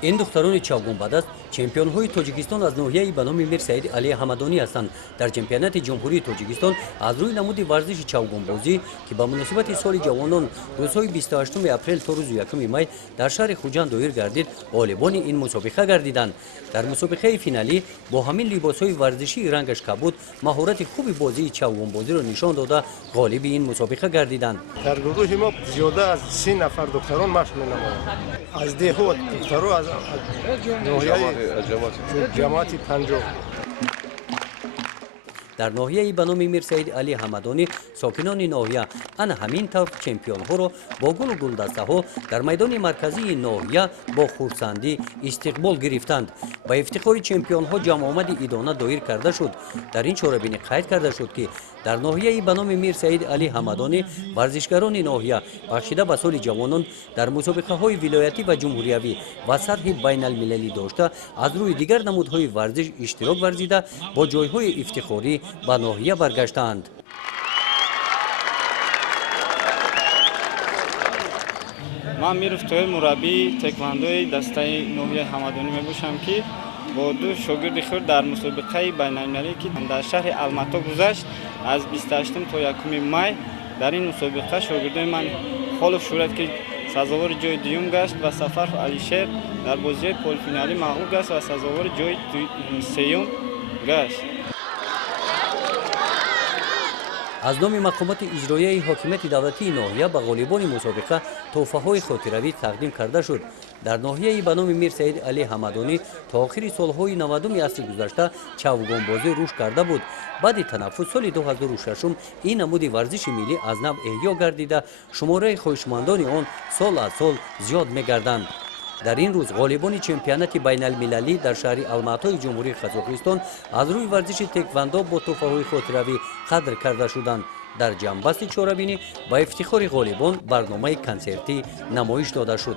این دختران چاوگنبد است چمپیون های تاجیکستان از ناحیه به نام میرسعید علی حمدانی هستند. در چمپیونات جمهوری تاجیکستان از روی نمود ورزش چاوگنبازی که به مناسبت سال جوانان روزهای 28 اپریل تا روز 1 می در شهر خوجند دایر گردید غالبان این مسابقه گردیدند. در مسابقه فینالی با همین لباسهای ورزشی رنگش کبود مهارت خوبی بازی چاوگنبازی را نشان داده غالب این مسابقه گردیدند. در گروه ما زیاده از 30 نفر دختران مشق می‌نمایند. از دهات دختران از ناحیه جماعت پنجاب. در ناحیه به نام میرسعید علی حمدانی ساکنان ناحیه ان همین طور چمپیون ها را با گل و گلدسته ها در میدان مرکزی ناحیه با خرسندی استقبال گرفتند. با افتخار چمپیون ها جمع آمد ایدانه دایر کرده شد. در این چاره‌بینی قید کرده شد که در ناحیه به نام میرسعید علی حمدانی ورزشکاران ناحیه بخشیده به سال جوانان در مسابقه های ولایتی و جمهوریوی و سطح بین المللی داشته از روی دیگر نمودهای ورزش اشتراک ورزیده با جایهای افتخاری به ناحیه برگشتند. من میرفتم مربی تکواندوی دسته ناحیه حمدانی میباشم که با دو شاگرد خود در مسابقه بین المللی که در شهر الماتا گذشت از 28 تا 1 می در این مسابقه شاگردان من خالف شورت که سزاوار جای دوم گشت و سفر علیشیر در بازی پول فینالی مغلوب گشت و سزاوار جای سوم گشت. از نام مقامات اجرایی حاکمیت دولتی ناحیه به غالبان مسابقه تحفه‌های خاطروی تقدیم کرده شد. در ناحیه به نام میرسعید علی حمدانی تا آخر سالهای 90 عصر گذشته چاوگنبازی رشد کرده بود. بعد تنفس سال 2006 این نمود ورزش ملی از نو احیا گردیده شماره خواهشمندان آن سال از سال زیاد می‌گردند. در این روز غالبان چمپیونات بین المللی در شهر الماتای جمهوری قزاقستان از روی ورزش تکواندو با تحفه‌های خاطروی قدر کرده شدند. در جنبست چهاربینی با افتخار غالبان برنامه کنسرتی نمایش داده شد.